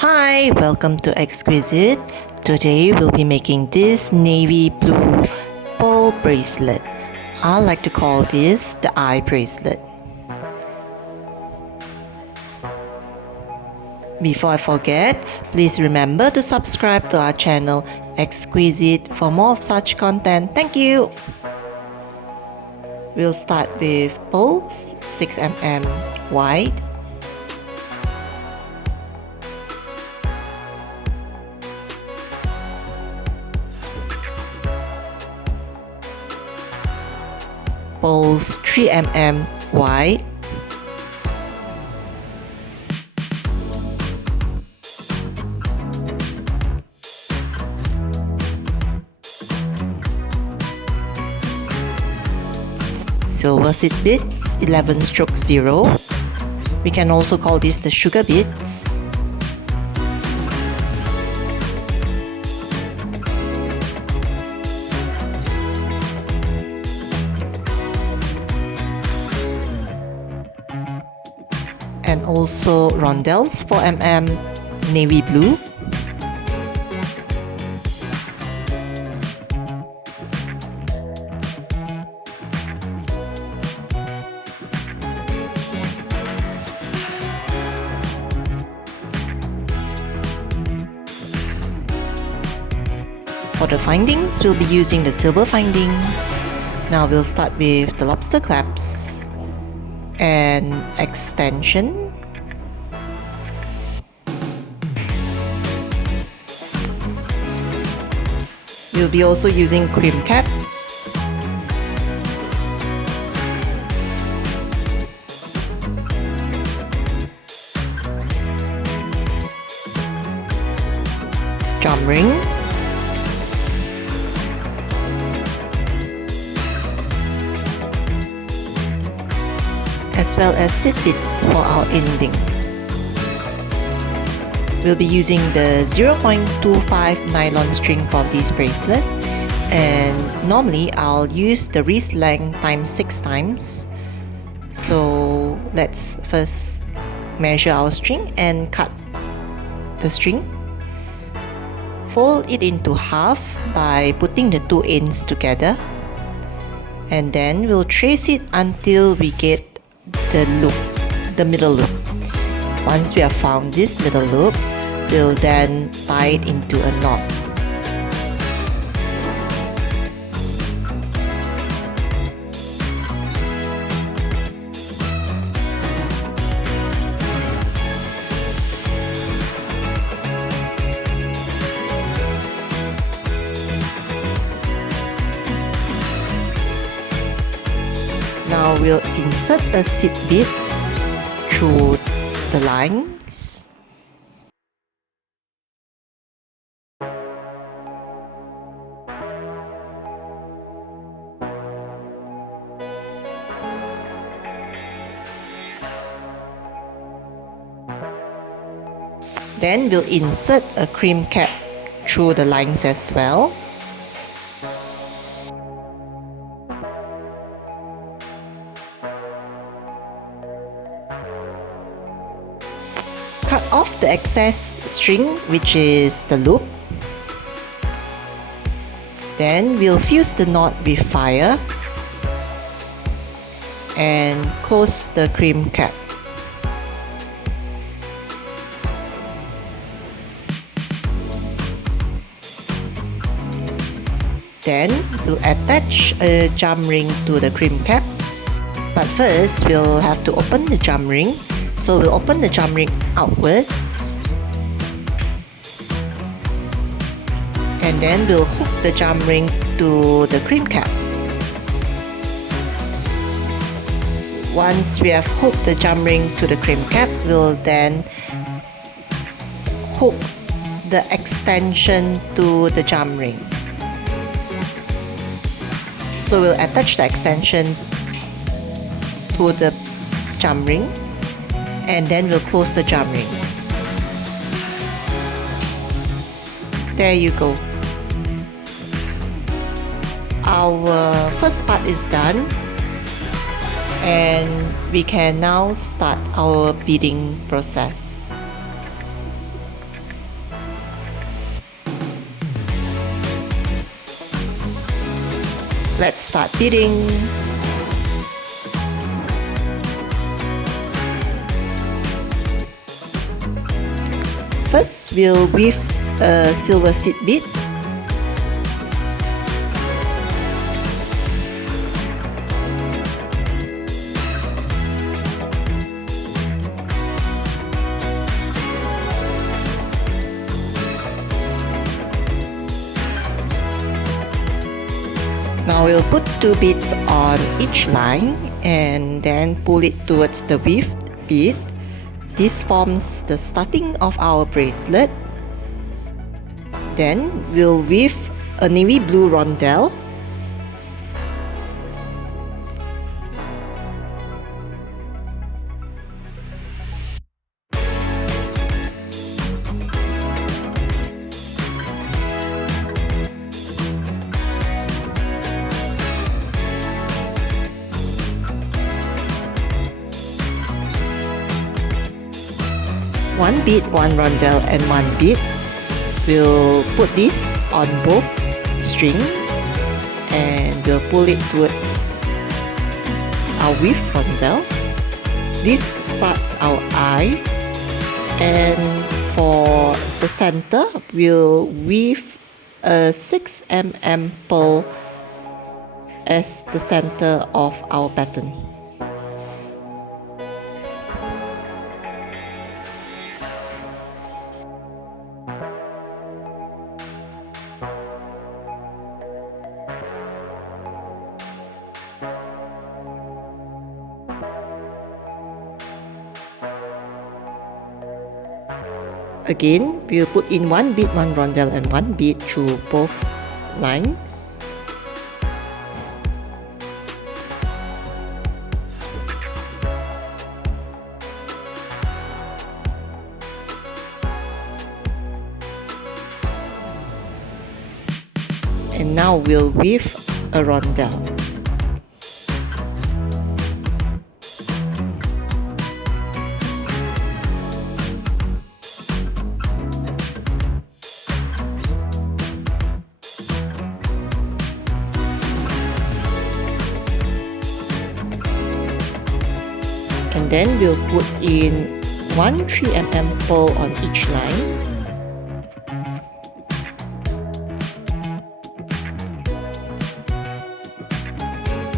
Hi, welcome to Xkweesit. Today we'll be making this navy blue pearl bracelet. I like to call this the eye bracelet. Before I forget, please remember to subscribe to our channel Xkweesit for more of such content. Thank you! We'll start with pearls 6 mm wide. Pearls 3 mm wide. Silver seed beads 11/0. We can also call this the sugar beads. And also rondelles 4 mm navy blue. For the findings, we'll be using the silver findings. Now we'll start with the lobster clasps and extension. We'll be also using cream caps. Jam rings. As well as seed beads for our ending. We'll be using the 0.25 nylon string for this bracelet, and normally I'll use the wrist length times 6 times. So let's first measure our string and cut the string. Fold it into half by putting the two ends together, and then we'll trace it until we get the loop, the middle loop. Once we have found this middle loop, we'll then tie it into a knot. Now we'll insert a seed bead through the lines. Then we'll insert a cream cap through the lines as well. Cut off the excess string, which is the loop. Then we'll fuse the knot with fire and close the cream cap. Then we'll attach a jam ring to the cream cap. But first, we'll have to open the jam ring. So we'll open the jam ring outwards. And then we'll hook the jam ring to the cream cap. Once we have hooked the jam ring to the cream cap, we'll then hook the extension to the jam ring. So we'll attach the extension to the jam ring, and then we'll close the jam ring. There you go. Our first part is done, and we can now start our beading process. Let's start beading. First, we'll weave a silver seed bead. Now we'll put 2 beads on each line and then pull it towards the weaved bead. This forms the starting of our bracelet. Then we'll weave a navy blue rondelle. One bead, one rondelle, and one bead. We'll put this on both strings and we'll pull it towards our weave rondelle. This starts our eye, and for the center, we'll weave a 6mm pearl as the center of our pattern. Again, we'll put in one bead, one rondelle, and one bead through both lines. And now we'll weave a rondelle. And then we'll put in one 3mm pearl on each line.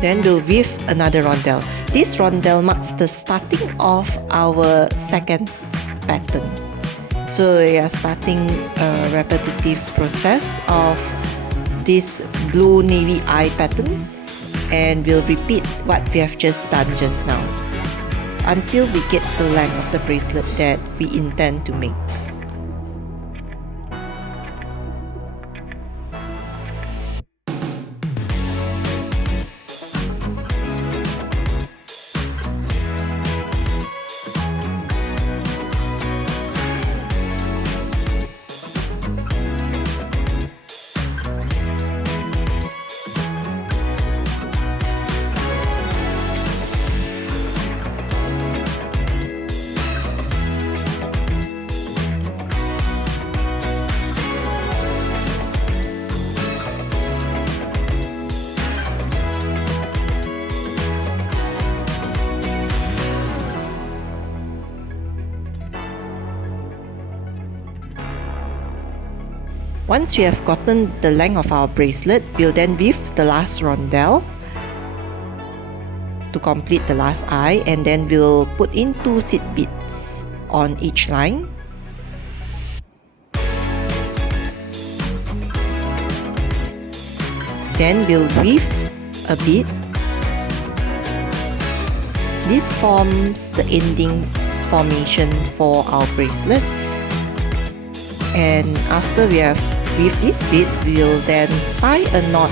Then we'll weave another rondelle. This rondelle marks the starting of our second pattern. So we are starting a repetitive process of this blue navy eye pattern, and we'll repeat what we have just done just now until we get the length of the bracelet that we intend to make. Once we have gotten the length of our bracelet, we'll then weave the last rondelle to complete the last eye, and then we'll put in 2 seed beads on each line. Then we'll weave a bead. This forms the ending formation for our bracelet. And after we have weaved this bead, we'll then tie a knot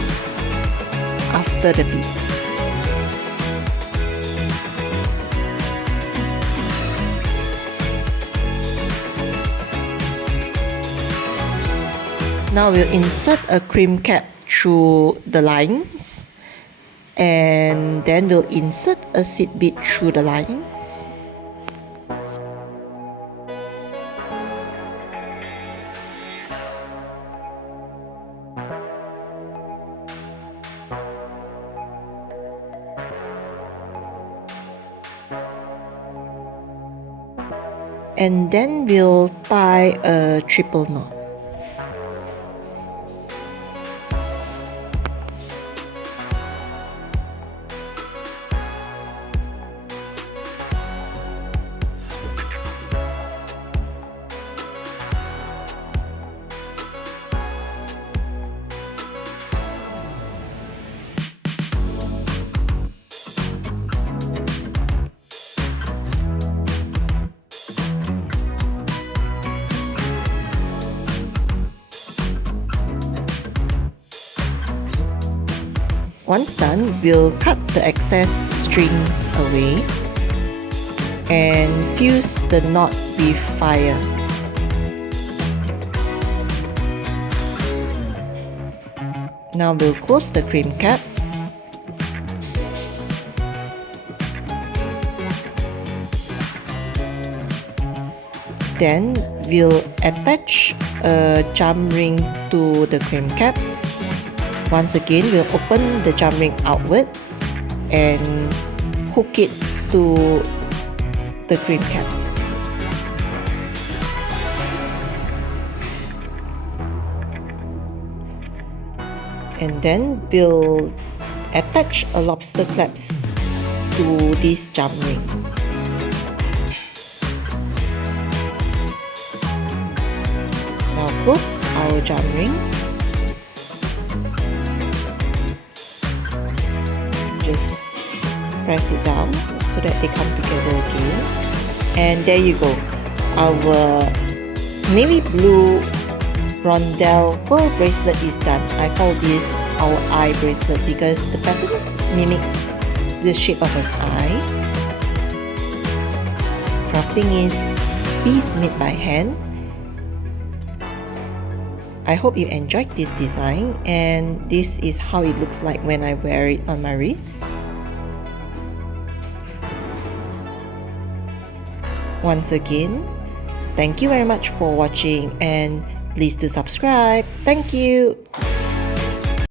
after the bead. Now we'll insert a cream cap through the lines, and then we'll insert a seed bead through the lines. and then we'll tie a triple knot. Once done, we'll cut the excess strings away and fuse the knot with fire. Now we'll close the cream cap. Then we'll attach a jam ring to the cream cap. Once again, we'll open the jam ring outwards and hook it to the cream cap. And then we'll attach a lobster clasp to this jam ring. Now close our jam ring. Just press it down so that they come together again, and there you go, our navy blue rondelle pearl bracelet is done. I call this our eye bracelet because the pattern mimics the shape of an eye. Crafting is piece made by hand. I hope you enjoyed this design, and this is how it looks like when I wear it on my wrist. Once again, thank you very much for watching, and please do subscribe. Thank you.